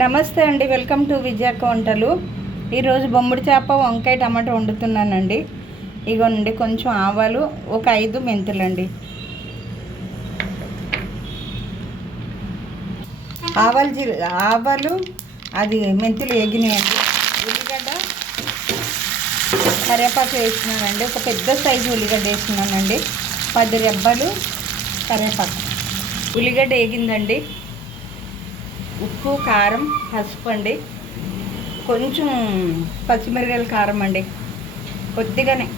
నమస్తే అండి welcome to విజయక్క వంటలు ఈరోజు బొమ్మిడి చేప వంకాయ టమాటా వండుతున్నానండి. ఇగోనండి కొంచెం ఆవాలు ఒక ఐదు మెంతులండి. ఆవాలు జీ ఆవాలు అది మెంతులు ఎగినాయండి ఉల్లిగడ్డ కరివేపాకు వేసినానండి ఒక పెద్ద సైజు ఉల్లిగడ్డ వేసినానండి పది రెబ్బలు కరివేపాకు. ఉల్లిగడ్డ వేగిందండి ఉప్పు కారం పసుపు అండి. కొంచెం పచ్చిమిరకాయల కారం అండి. కొద్దిగానే.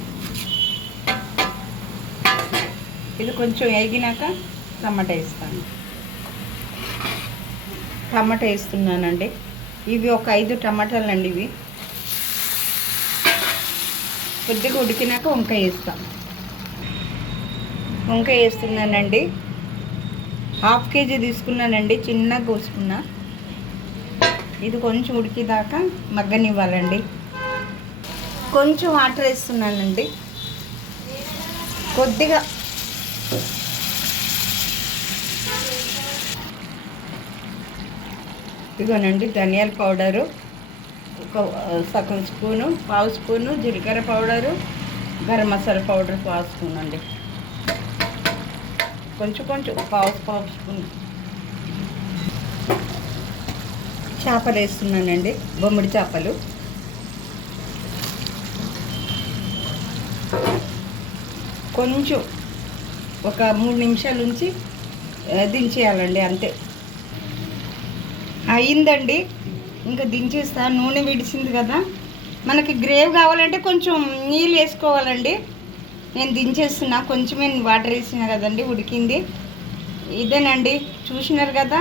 ఇది కొంచెం వేగినాక టమాటా వేస్తాను. టమాటా వేస్తున్నానండి. ఇవి ఒక ఐదు టమాటాలు అండి ఇవి. కొద్దిగా ఉడికినాక వంకాయ వేస్తాం. వంకాయ వేస్తున్నానండి. హాఫ్ కేజీ తీసుకున్నానండి. చిన్నగా కోసుకున్నా. ఇది కొంచెం ఉడికిదాకా మగ్గనివ్వాలండి. కొంచెం వాటర్ వేస్తున్నానండి. కొద్దిగా ఇదిగోనండి ధనియాల పౌడరు ఒక సగం స్పూను పావు స్పూను జీలకర్ర పౌడరు గరం మసాలా పౌడర్ పావు స్పూన్ అండి కొంచెం కొంచెం పావు పావు స్పూన్. చేపలు వేస్తున్నానండి బొమ్మిడి చేపలు. కొంచెం ఒక మూడు నిమిషాల నుంచి దించేయాలండి అంతే. అయిందండి ఇంకా దించేస్తా నూనె విడిచింది కదా. మనకి గ్రేవ్ కావాలంటే కొంచెం నీళ్ళు వేసుకోవాలండి. నేను దించేస్తున్నా కొంచెమే వాటర్ వేసిన కదండి ఉడికింది. ఇదేనండి చూసినారు కదా.